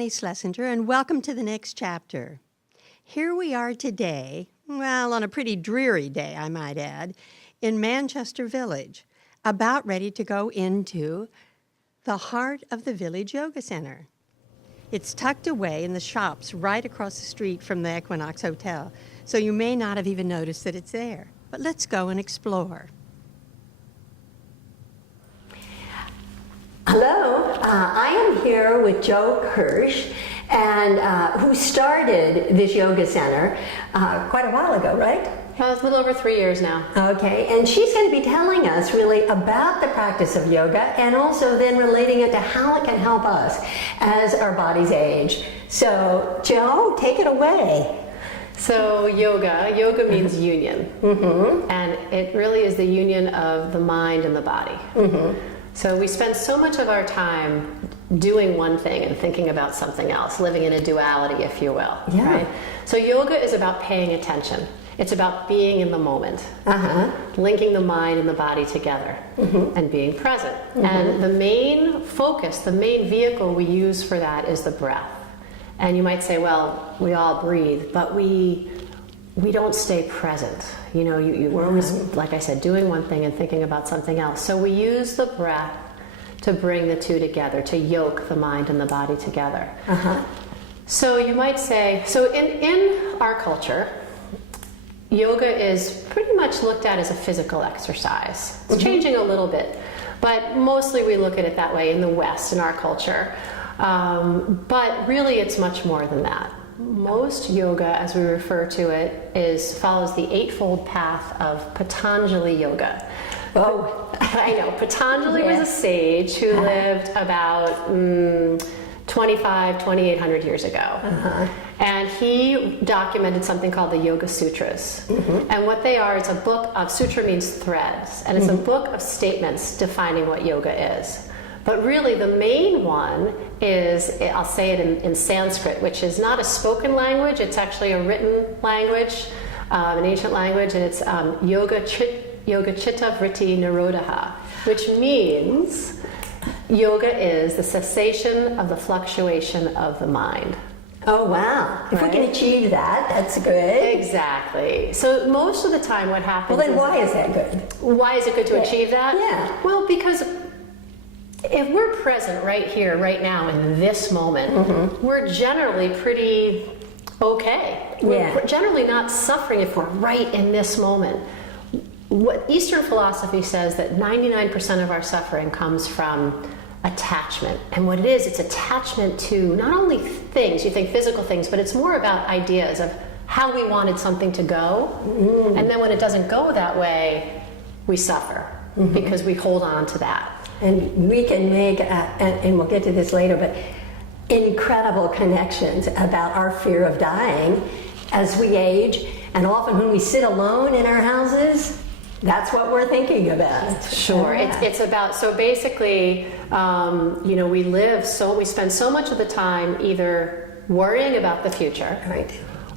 Annie Schlesinger, and welcome to the next chapter. Here we are today, well, on a pretty dreary day, I might add, in Manchester Village, about ready to go into the heart of the Village Yoga Center. It's tucked away in the shops right across the street from the Equinox Hotel, so you may not have even noticed that it's there. But let's go and explore. Hello, I am here with Jo Kirsch, and who started this yoga center quite a while ago, right? Well, it's a little over 3 years now. Okay, and she's going to be telling us really about the practice of yoga and also then relating it to how it can help us as our bodies age. So, Jo, take it away. So yoga means union, and it really is the union of the mind and the body. So we spend so much of our time doing one thing and thinking about something else, living in a duality, if you will. Yeah. Right? So yoga is about paying attention. It's about being in the moment, linking the mind and the body together, and being present. And the main focus, the main vehicle we use for that is the breath. And you might say, well, we all breathe, but we don't stay present. You know, we're always, like I said, doing one thing and thinking about something else. So we use the breath to bring the two together, to yoke the mind and the body together. So you might say, so in our culture, yoga is pretty much looked at as a physical exercise. It's changing a little bit, but mostly we look at it that way in the West, in our culture. But really it's much more than that. Most yoga, as we refer to it, follows the eightfold path of Patanjali Yoga. Oh, I know, Patanjali was a sage who lived about 2,800 years ago. And he documented something called the Yoga Sutras. And what they are, it's a book of, sutra means threads, and it's a book of statements defining what yoga is. But really the main one is, I'll say it in Sanskrit, which is not a spoken language, it's actually a written language, an ancient language, and it's Yoga Chitta Vritti Nirodha, which means yoga is the cessation of the fluctuation of the mind. oh wow. If we can achieve that, that's good. Exactly. So most of the time what happens Well, then why is that good? Why is it good to achieve that? Yeah. Well, because if we're present right here, right now, in this moment, we're generally pretty okay. We're generally not suffering if we're right in this moment. What Eastern philosophy says that 99% of our suffering comes from attachment. And what it is, it's attachment to not only things, you think physical things, but it's more about ideas of how we wanted something to go. And then when it doesn't go that way, we suffer because we hold on to that. And we can make, and we'll get to this later, but incredible connections about our fear of dying as we age. And often when we sit alone in our houses, that's what we're thinking about. Sure, it's about, so basically, you know, we spend so much of the time either worrying about the future,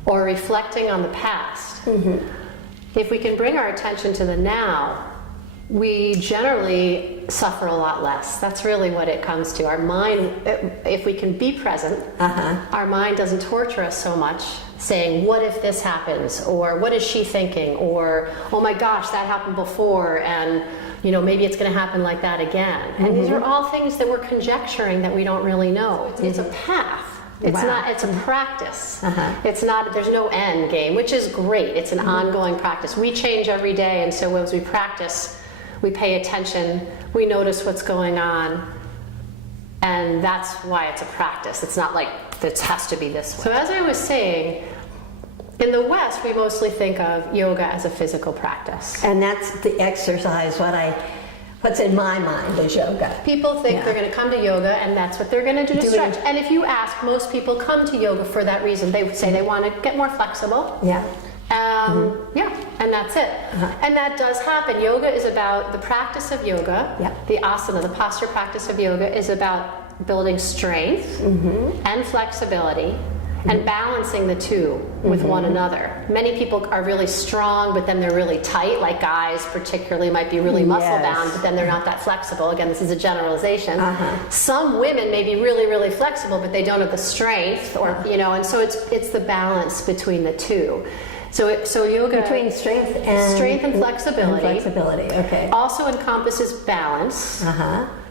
or reflecting on the past. If we can bring our attention to the now, we generally suffer a lot less. That's really what it comes to. Our mind, if we can be present, our mind doesn't torture us so much, saying, what if this happens? Or what is she thinking? Or, oh my gosh, that happened before, and you know, maybe it's going to happen like that again. And these are all things that we're conjecturing that we don't really know. It's a path. It's not, it's a practice. It's not, there's no end game, which is great. It's an ongoing practice. We change every day, and so as we practice, we pay attention, we notice what's going on, and that's why it's a practice. It's not like it has to be this way. So as I was saying, in the West, we mostly think of yoga as a physical practice. And that's the exercise, what's in my mind is yoga. People think they're going to come to yoga and that's what they're going to do to stretch. And if you ask, most people come to yoga for that reason. They would say they want to get more flexible. And that's it. And that does happen. Yoga is about the practice of yoga. The asana, the posture practice of yoga is about building strength and flexibility and balancing the two with one another. Many people are really strong, but then they're really tight, like guys particularly might be really muscle bound, but then they're not that flexible. Again, this is a generalization. Some women may be really, really flexible, but they don't have the strength, or and so it's the balance between the two. So yoga Between strength and flexibility. And flexibility, okay. Also encompasses balance.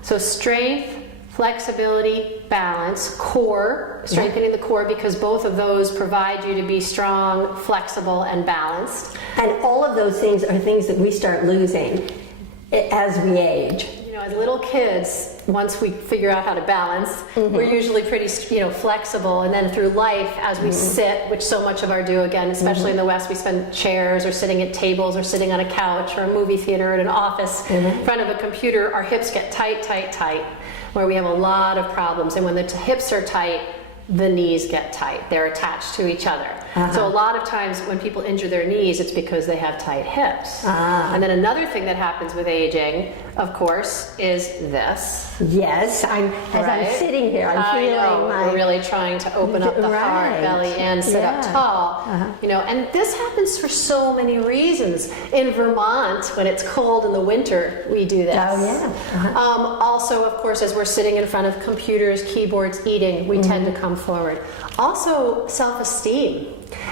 So strength, flexibility, balance, core, strengthening the core, because both of those provide you to be strong, flexible, and balanced. And all of those things are things that we start losing as we age. As little kids, once we figure out how to balance, we're usually pretty, flexible. And then through life, as we sit, which so much of our do, again, especially in the West, we spend chairs or sitting at tables or sitting on a couch or a movie theater or at an office in front of a computer, our hips get tight, tight, tight, where we have a lot of problems. And when the hips are tight, the knees get tight. They're attached to each other. So a lot of times when people injure their knees, it's because they have tight hips. And then another thing that happens with aging, of course, is this. Yes, I'm sitting here, I'm feeling we're really trying to open up the heart, belly in, sit up tall. And this happens for so many reasons. In Vermont, when it's cold in the winter, we do this. Also, of course, as we're sitting in front of computers, keyboards, eating, we tend to come forward. Also, self-esteem.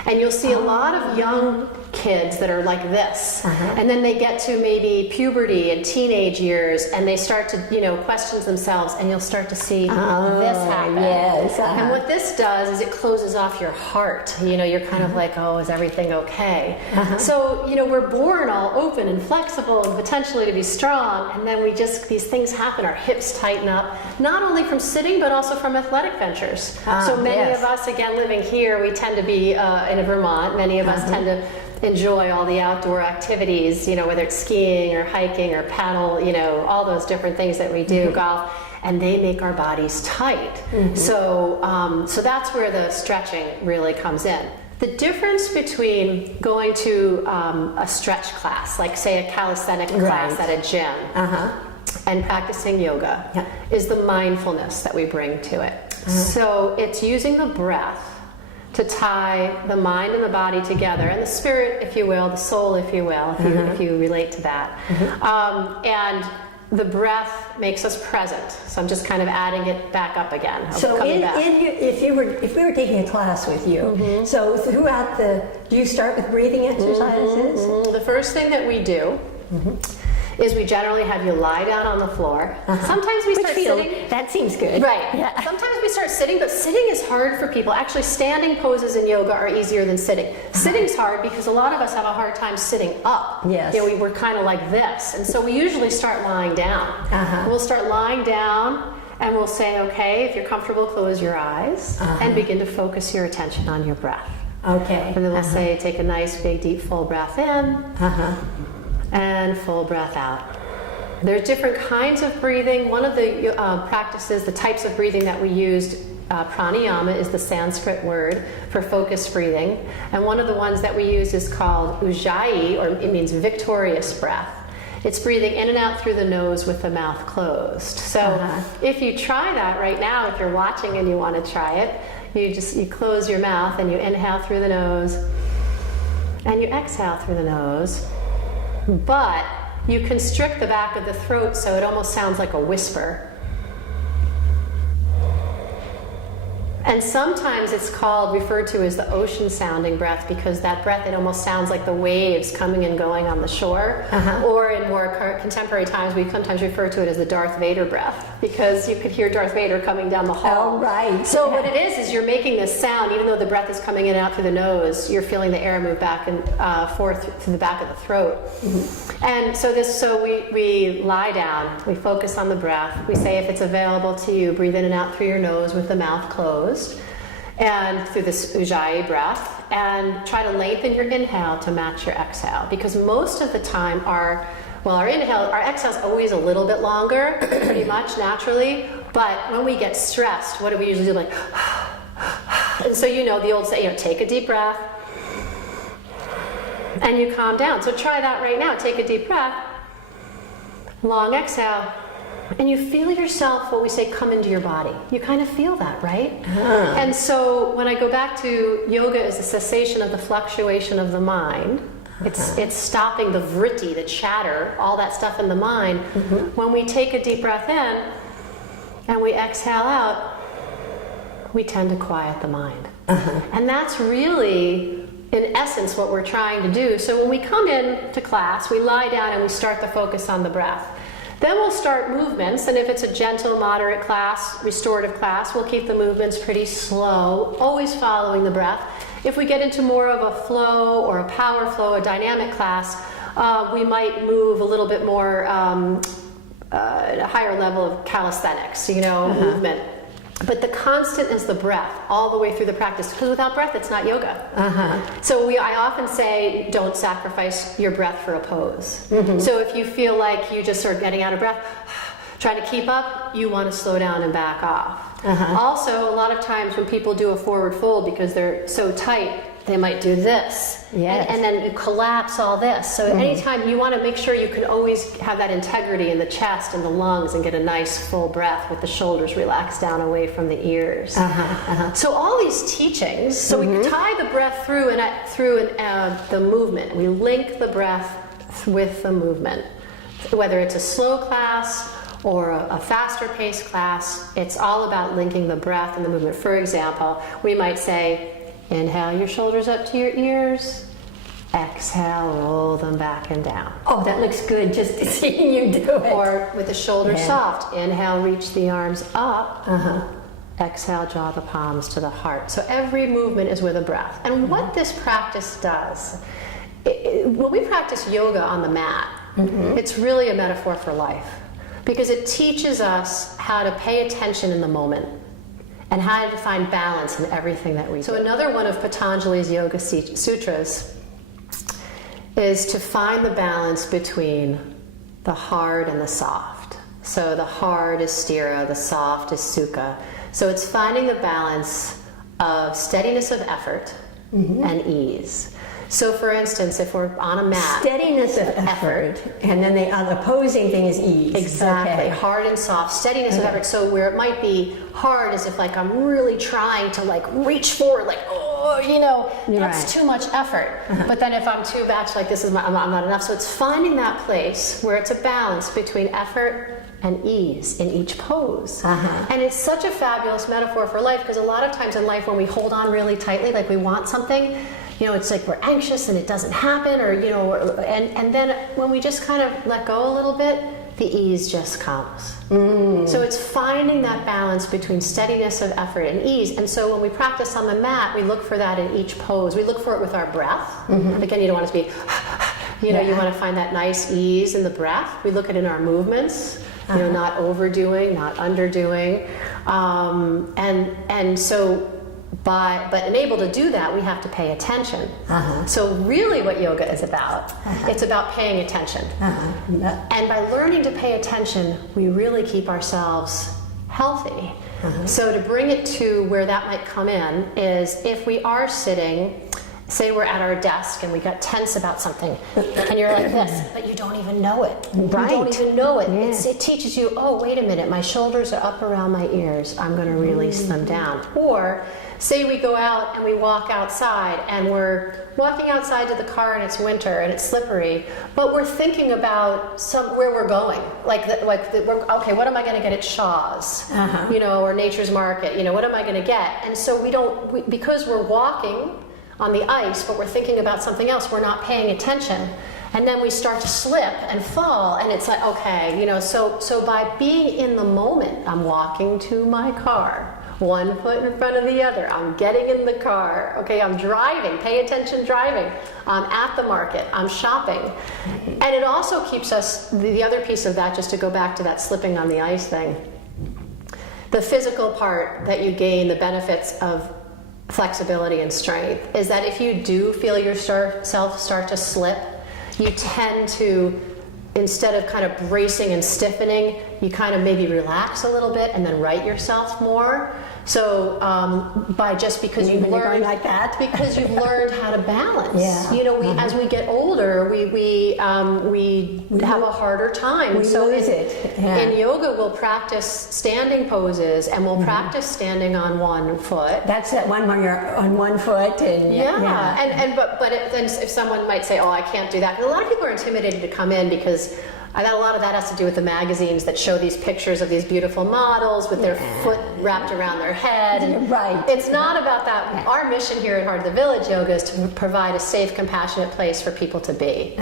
And you'll see a lot of young kids that are like this, and then they get to maybe puberty and teenage years, and they start to question themselves, and you'll start to see this happen. And what this does is it closes off your heart. You're kind of like, oh, is everything okay? So we're born all open and flexible and potentially to be strong, and then these things happen. Our hips tighten up, not only from sitting but also from athletic ventures. So many of us, again, living here, we tend to be in Vermont. Many of us tend to enjoy all the outdoor activities, whether it's skiing or hiking or paddle, all those different things that we do, golf, and they make our bodies tight. So that's where the stretching really comes in. The difference between going to a stretch class, like say a calisthenic class at a gym, and practicing yoga is the mindfulness that we bring to it. So it's using the breath to tie the mind and the body together, and the spirit, if you will, the soul, if you will, if you relate to that. And the breath makes us present. So I'm just kind of adding it back up again. So if we were taking a class with you, so throughout do you start with breathing exercises? The first thing that we do is we generally have you lie down on the floor. Sometimes we start sitting. That seems good. Right. Sometimes we start sitting, but sitting is hard for people. Actually, standing poses in yoga are easier than sitting. Sitting's hard because a lot of us have a hard time sitting up. Yes. We're kind of like this. And so we usually start lying down. We'll start lying down, and we'll say, okay, if you're comfortable, close your eyes and begin to focus your attention on your breath. Okay. And then we'll say, take a nice, big, deep, full breath in. And full breath out. There's different kinds of breathing. One of the practices, the types of breathing that we used, pranayama is the Sanskrit word for focused breathing. And one of the ones that we use is called ujjayi, or it means victorious breath. It's breathing in and out through the nose with the mouth closed. So if you try that right now, if you're watching and you want to try it, you close your mouth and you inhale through the nose and you exhale through the nose. But you constrict the back of the throat so it almost sounds like a whisper. And sometimes it's referred to as the ocean sounding breath, because that breath, it almost sounds like the waves coming and going on the shore. Or in more contemporary times, we sometimes refer to it as the Darth Vader breath, because you could hear Darth Vader coming down the hall. Oh, right. So what it is you're making this sound, even though the breath is coming in and out through the nose, you're feeling the air move back and forth to the back of the throat. And so we lie down, we focus on the breath, we say, if it's available to you, breathe in and out through your nose with the mouth closed, and through this ujjayi breath, and try to lengthen your inhale to match your exhale, because most of the time our exhale is always a little bit longer, pretty much naturally, but when we get stressed, what do we usually do? Like, and so the old say, take a deep breath, and you calm down. So try that right now. Take a deep breath, long exhale, and you feel yourself, what we say, come into your body. You kind of feel that, right? And so when I go back to yoga is a cessation of the fluctuation of the mind. It's stopping the vritti, the chatter, all that stuff in the mind. When we take a deep breath in and we exhale out, we tend to quiet the mind. And that's really, in essence, what we're trying to do. So when we come in to class, we lie down and we start the focus on the breath. Then we'll start movements, and if it's a gentle, moderate class, restorative class, we'll keep the movements pretty slow, always following the breath. If we get into more of a flow or a power flow, a dynamic class, we might move a little bit more at a higher level of calisthenics, movement. But the constant is the breath all the way through the practice, because without breath, it's not yoga. So I often say, don't sacrifice your breath for a pose. So if you feel like you just start getting out of breath, trying to keep up, you want to slow down and back off. Also, a lot of times when people do a forward fold, because they're so tight, they might do this, and then collapse all this. So anytime you want to make sure you can always have that integrity in the chest and the lungs and get a nice full breath with the shoulders relaxed down away from the ears. So all these teachings, so we tie the breath through the movement. We link the breath with the movement. Whether it's a slow class or a faster paced class, it's all about linking the breath and the movement. For example, we might say, inhale your shoulders up to your ears. Exhale, roll them back and down. Oh, that looks good just seeing you do it. Or with the shoulders soft, inhale, reach the arms up. Exhale, draw the palms to the heart. So every movement is with a breath. And what this practice does, when we practice yoga on the mat, it's really a metaphor for life, because it teaches us how to pay attention in the moment and how to find balance in everything that we do. So another one of Patanjali's Yoga Sutras is to find the balance between the hard and the soft. So the hard is sthira, the soft is sukha. So it's finding the balance of steadiness of effort and ease. So for instance, if we're on a mat, steadiness of effort, and then the opposing thing is ease. Exactly. Hard and soft, steadiness of effort. So where it might be hard is if like I'm really trying to like reach forward, like, that's too much effort. But then if I'm too back, like this is I'm not enough. So it's finding that place where it's a balance between effort and ease in each pose. And it's such a fabulous metaphor for life, because a lot of times in life when we hold on really tightly, like we want something, it's like we're anxious and it doesn't happen, or and then when we just kind of let go a little bit, the ease just comes. So it's finding that balance between steadiness of effort and ease. And so when we practice on the mat, we look for that in each pose. We look for it with our breath. Again, you don't want it to be, you want to find that nice ease in the breath. We look at it in our movements, not overdoing, not underdoing. And so but able to do that, we have to pay attention. So really what yoga is about, it's about paying attention. And by learning to pay attention, we really keep ourselves healthy. So to bring it to where that might come in is if we are sitting, say we're at our desk and we got tense about something, and you're like this, but you don't even know it. Right. You don't even know it. It teaches you, oh, wait a minute, my shoulders are up around my ears. I'm going to release them down. Or say we go out and we walk outside, and we're walking outside to the car and it's winter and it's slippery, but we're thinking about where we're going. Okay, what am I going to get at Shaw's? Or Nature's Market? What am I going to get? And so because we're walking on the ice, but we're thinking about something else, we're not paying attention. And then we start to slip and fall, and it's like, okay, so by being in the moment, I'm walking to my car, one foot in front of the other, I'm getting in the car, okay, I'm driving, pay attention driving, I'm at the market, I'm shopping. And it also keeps us, the other piece of that, just to go back to that slipping on the ice thing, the physical part that you gain, the benefits of flexibility and strength, is that if you do feel yourself start to slip, you tend to, instead of kind of bracing and stiffening, you kind of maybe relax a little bit and then right yourself more. So because you've learned like that, because you've learned how to balance. As we get older, we have a harder time. We lose it. Yeah. In yoga, we'll practice standing poses, and we'll practice standing on one foot. That's that one where you're on one foot and Then if someone might say, "Oh, I can't do that," and a lot of people are intimidated to come in because I got a lot of that has to do with the magazines that show these pictures of these beautiful models with their foot wrapped around their head. And right. It's not about that. Our mission here at Heart of the Village Yoga is to provide a safe, compassionate place for people to be.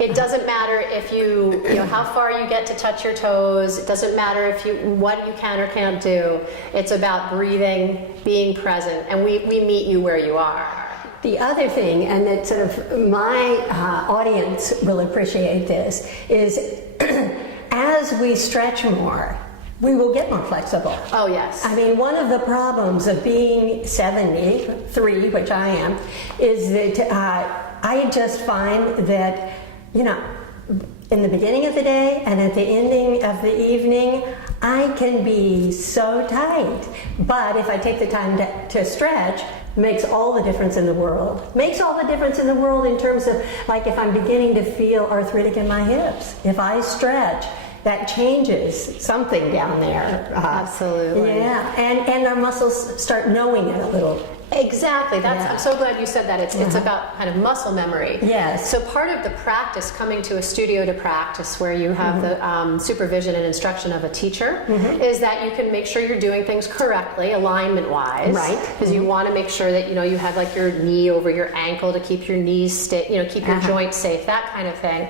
It doesn't matter if you know how far you get to touch your toes. It doesn't matter if what you can or can't do. It's about breathing, being present, and we meet you where you are. The other thing, and that sort of my audience will appreciate this, is as we stretch more, we will get more flexible. Oh, yes. I mean, one of the problems of being 73, which I am, is that I just find that, you know, in the beginning of the day and at the ending of the evening, I can be so tight. But if I take the time to stretch, makes all the difference in the world. Makes all the difference in the world in terms of, like, if I'm beginning to feel arthritic in my hips, if I stretch, that changes something down there. Absolutely. Yeah, and our muscles start knowing it a little. Exactly. I'm so glad you said that. It's about kind of muscle memory. Yes. So part of the practice, coming to a studio to practice where you have the supervision and instruction of a teacher, is that you can make sure you're doing things correctly, alignment-wise. Right. Because you want to make sure that you have like your knee over your ankle to keep your knees keep your joints safe, that kind of thing.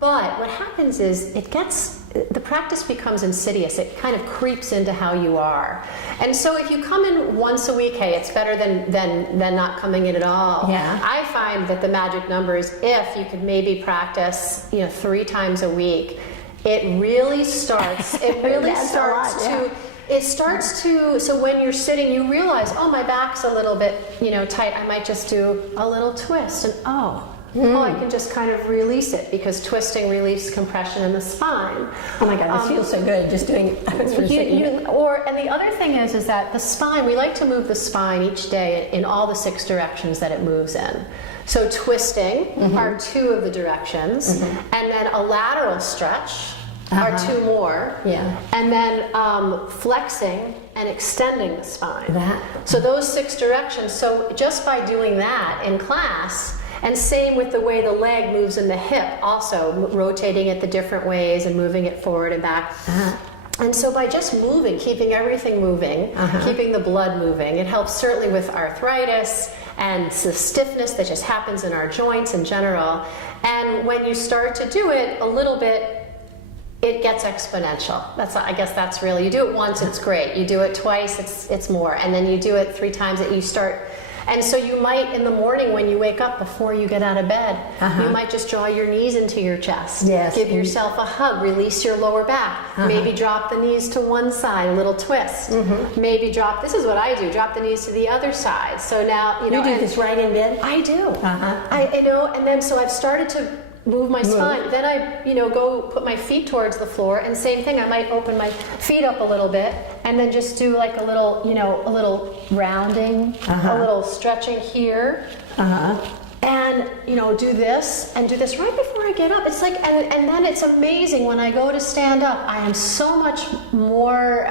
But what happens is the practice becomes insidious. It kind of creeps into how you are. And so if you come in once a week, hey, it's better than not coming in at all. Yeah. I find that the magic number is if you could maybe practice, 3 times a week, it really starts, so when you're sitting, you realize, oh, my back's a little bit, tight. I might just do a little twist and I can just kind of release it because twisting relieves compression in the spine. Oh my God, this feels so good just doing it. And the other thing is that the spine, we like to move the spine each day in all the 6 directions that it moves in. So twisting are 2 of the directions, and then a lateral stretch are 2 more. Yeah. And then flexing and extending the spine. So those 6 directions. So just by doing that in class, and same with the way the leg moves in the hip, also rotating it the different ways and moving it forward and back. And so by just moving, keeping everything moving, keeping the blood moving, it helps certainly with arthritis and the stiffness that just happens in our joints in general. And when you start to do it a little bit, it gets exponential. I guess that's really, you do it once, it's great. You do it twice, it's more. And then you do it 3 times, you start. And so you might, in the morning when you wake up before you get out of bed, you might just draw your knees into your chest. Yes. Give yourself a hug, release your lower back. Maybe drop the knees to one side, a little twist. Maybe this is what I do, drop the knees to the other side. So now, You do this right in bed? I do. And then so I've started to move my spine. Then I, go put my feet towards the floor, and same thing. I might open my feet up a little bit, and then just do like a little, a little rounding, a little stretching here, and do this and do this right before I get up. It's like, and then it's amazing when I go to stand up. I am so much more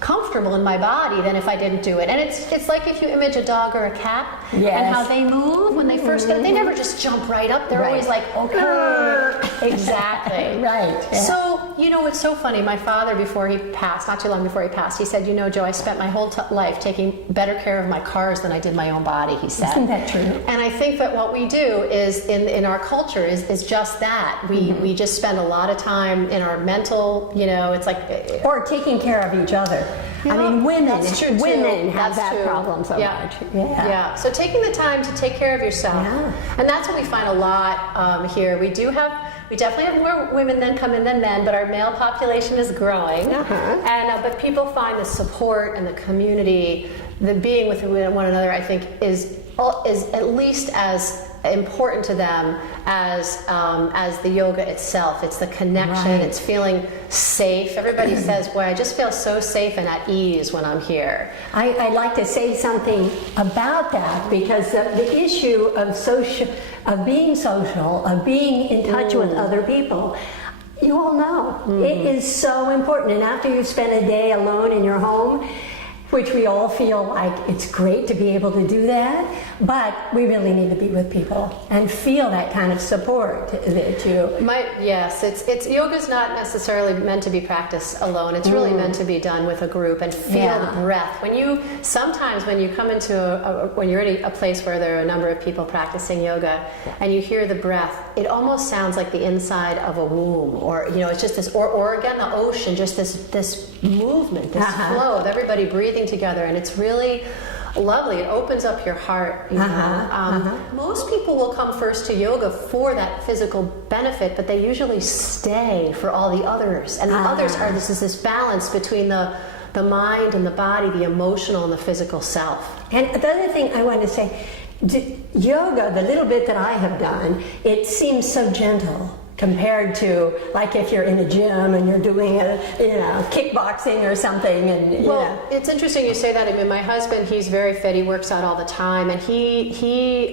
comfortable in my body than if I didn't do it. And it's like if you image a dog or a cat and how they move when they first get. They never just jump right up. They're always like, okay, exactly, right. Yeah. So it's so funny. My father, before he passed, not too long before he passed, he said, Joe, I spent my whole life taking better care of my cars than I did my own body. He said, isn't that true? And I think that what we do is in our culture is just that. We just spend a lot of time in our mental, it's like, or taking care of each other. I mean, women have that true. problem so much. Yeah. So taking the time to take care of yourself, and that's what we find a lot here. We definitely have more women than come in than men, but our male population is growing, and but people find the support and the community, the being with one another, I think, is is at least as important to them as the yoga itself. It's the connection. Right. It's feeling safe. Everybody says, "Boy, I just feel so safe and at ease when I'm here." I'd like to say something about that, because the issue of being social, of being in touch with other people, you all know, it is so important. And after you spend a day alone in your home, which we all feel like it's great to be able to do that, but we really need to be with people and feel that kind of support that you. Yes, it's yoga's not necessarily meant to be practiced alone. It's really meant to be done with a group and feel the breath. Sometimes when you come into when you're in a place where there are a number of people practicing yoga and you hear the breath, it almost sounds like the inside of a womb, or it's just this, or again the ocean, just this movement, this flow of everybody breathing together, and it's really lovely. It opens up your heart. Most people will come first to yoga for that physical benefit, but they usually stay for all the others. And the others are this balance between the mind and the body, the emotional and the physical self. And the other thing I want to say, yoga, the little bit that I have done, it seems so gentle compared to, like, if you're in a gym and you're doing kickboxing or something. And it's interesting you say that. I mean, my husband, he's very fit. He works out all the time, and he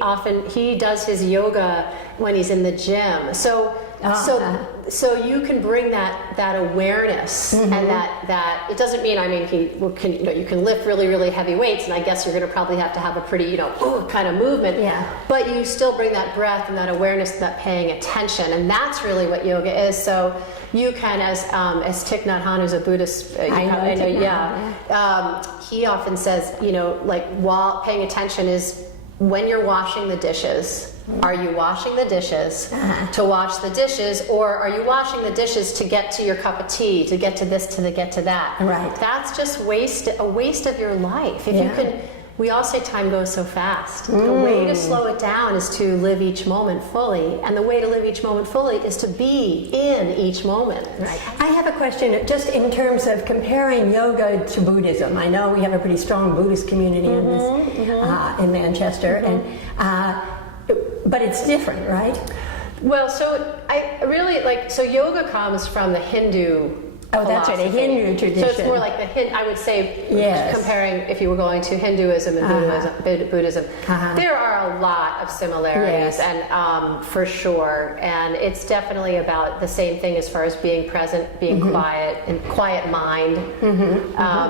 does his yoga when he's in the gym. So you can bring that awareness, and that it doesn't mean, you can lift really, really heavy weights, and I guess you're going to probably have to have a pretty kind of movement. Yeah. But you still bring that breath and that awareness, that paying attention, and that's really what yoga is. So you can, as Thich Nhat Hanh, who's a Buddhist, he often says, while paying attention is when you're washing the dishes. Are you washing the dishes to wash the dishes, or are you washing the dishes to get to your cup of tea, to get to this, to get to that? Right. That's just a waste of your life. If you can, we all say time goes so fast. The way to slow it down is to live each moment fully, and the way to live each moment fully is to be in each moment. Right. I have a question, just in terms of comparing yoga to Buddhism. I know we have a pretty strong Buddhist community in Manchester, but it's different, right? Well, so I really so yoga comes from the Hindu. Oh, that's right, a Hindu tradition. So it's more like I would say, yes, comparing if you were going to Hinduism and Buddhism, there are a lot of similarities, and for sure, and it's definitely about the same thing as far as being present, being quiet, and quiet mind.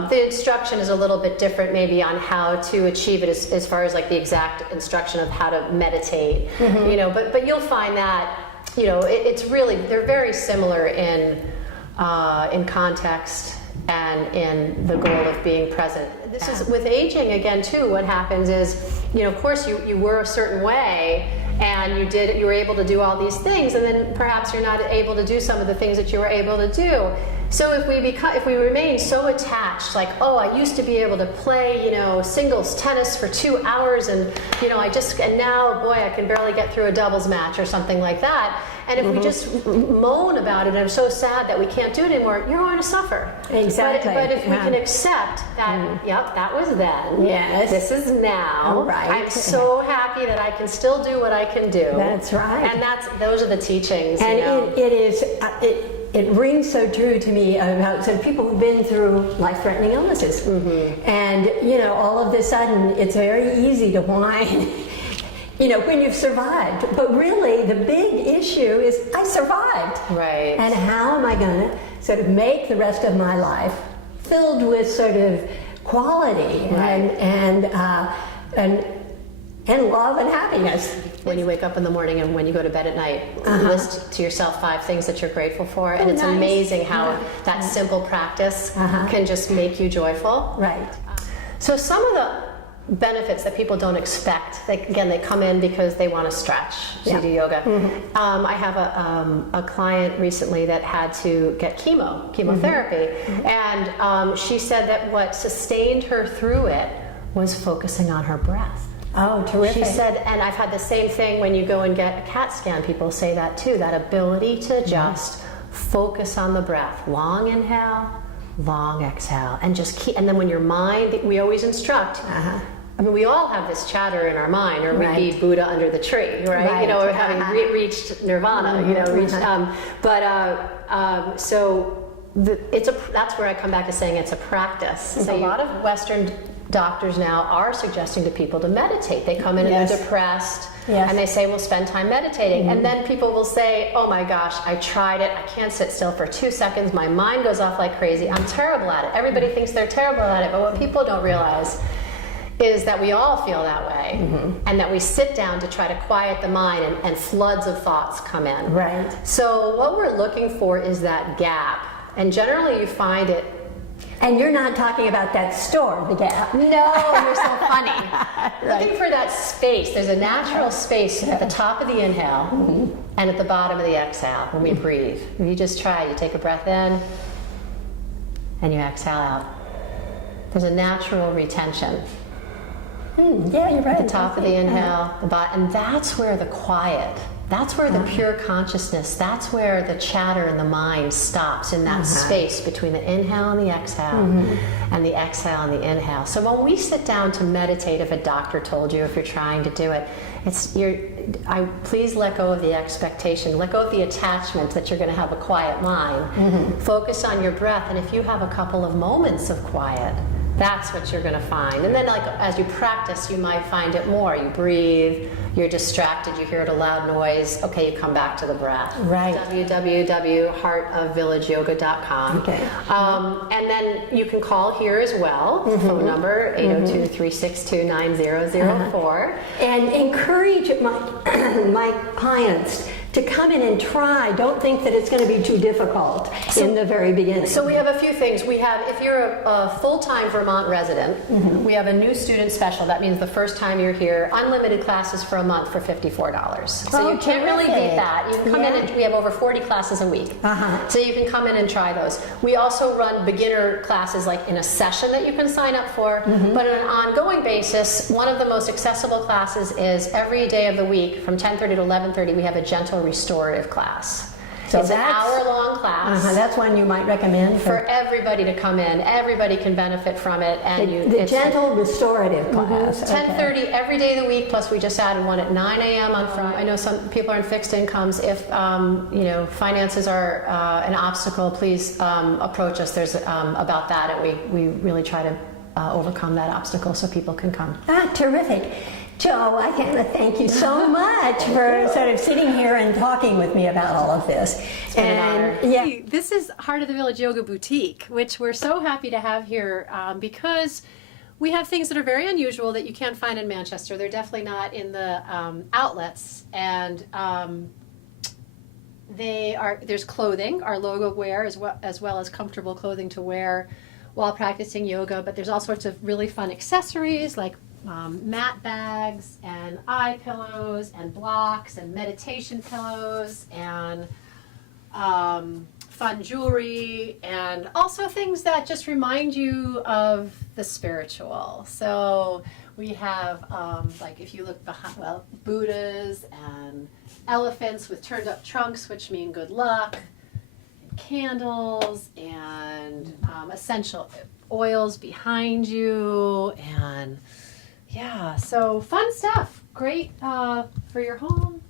The instruction is a little bit different, maybe, on how to achieve it, as far as like the exact instruction of how to meditate. But you'll find that it's really, they're very similar in context and in the goal of being present. This is with aging again too. What happens is, of course you were a certain way, and you were able to do all these things, and then perhaps you're not able to do some of the things that you were able to do. So if we remain so attached, like, I used to be able to play, singles tennis for 2 hours, and and now, boy, I can barely get through a doubles match or something like that. And if we just moan about it and are so sad that we can't do it anymore, you're going to suffer. Exactly. But if we can accept that, that was then. Yes. This is now. Right. I'm so happy that I can still do what I can do. That's right. And those are the teachings. And it rings so true to me about people who've been through life-threatening illnesses, and all of a sudden it's very easy to whine. When you've survived. But really, the big issue is, I survived. Right. And how am I going to sort of make the rest of my life filled with sort of quality and love and happiness? When you wake up in the morning and when you go to bed at night, list to yourself 5 things that you're grateful for. And it's amazing how that simple practice can just make you joyful. Right. So some of the benefits that people don't expect, they come in because they want to stretch to do yoga. I have a client recently that had to get chemotherapy, and she said that what sustained her through it was focusing on her breath. Oh, terrific. She said, and I've had the same thing when you go and get a CAT scan, people say that too, that ability to just focus on the breath. Long inhale, long exhale, and just keep, and then when your mind, we always instruct, I mean, we all have this chatter in our mind, or we'd Right. be Buddha under the tree, right? You know, or having reached nirvana, you know, that's where I come back to saying it's a practice. So a lot of Western doctors now are suggesting to people to meditate. They come in and Yes. they're depressed, Yes. and they say, "Well, spend time meditating." And then people will say, "Oh my gosh, I tried it. I can't sit still for 2 seconds. My mind goes off like crazy. I'm terrible at it." Everybody thinks they're terrible at it, but what people don't realize is that we all feel that way, and that we sit down to try to quiet the mind, and floods of thoughts come in. Right. So what we're looking for is that gap, and generally you find it. And you're not talking about that store, The Gap. No, you're so funny. Looking for that space. There's a natural space at the top of the inhale and at the bottom of the exhale when we breathe. You just try. You take a breath in and you exhale out. There's a natural retention. Yeah, you're right. The top of the inhale, the bottom, and that's where the quiet, that's where the pure consciousness, that's where the chatter in the mind stops, in that space between the inhale and the exhale, and the exhale and the inhale. So when we sit down to meditate, if a doctor told you, if you're trying to do it, please let go of the expectation, let go of the attachment that you're going to have a quiet mind. Focus on your breath, and if you have a couple of moments of quiet, that's what you're going to find. And then, like, as you practice, you might find it more. You breathe, you're distracted, you hear a loud noise, okay, you come back to the breath. Right. www.heartofvillageyoga.com. Okay. And then you can call here as well. Phone number 802-362-9004. And encourage my clients to come in and try. Don't think that it's going to be too difficult in the very beginning. So we have a few things. We have, if you're a full-time Vermont resident, we have a new student special. That means the first time you're here, unlimited classes for a month for $54. So you can't really beat that. You can come in and we have over 40 classes a week. So you can come in and try those. We also run beginner classes like in a session that you can sign up for, but on an ongoing basis, one of the most accessible classes is every day of the week from 10:30 to 11:30 we have a gentle restorative class. So it's an hour-long class. That's one you might recommend for everybody to come in. Everybody can benefit from it, and the gentle restorative class. 10:30 every day of the week. Plus, we just added one at 9 a.m. on Friday. I know some people are in fixed incomes. If finances are an obstacle, please approach us. There's about that, and we really try to overcome that obstacle so people can come. Terrific. Joe, I want to thank you so much for sort of sitting here and talking with me about all of this. It's been an honor. Yeah. This is Heart of the Village Yoga Boutique, which we're so happy to have here because we have things that are very unusual that you can't find in Manchester. They're definitely not in the outlets, and there's clothing, our logo wear, as well as comfortable clothing to wear while practicing yoga. But there's all sorts of really fun accessories like mat bags and eye pillows and blocks and meditation pillows and fun jewelry, and also things that just remind you of the spiritual. So we have, like if you look behind, Buddhas and elephants with turned up trunks, which mean good luck, and candles and essential oils behind you, and yeah, so fun stuff. Great for your home.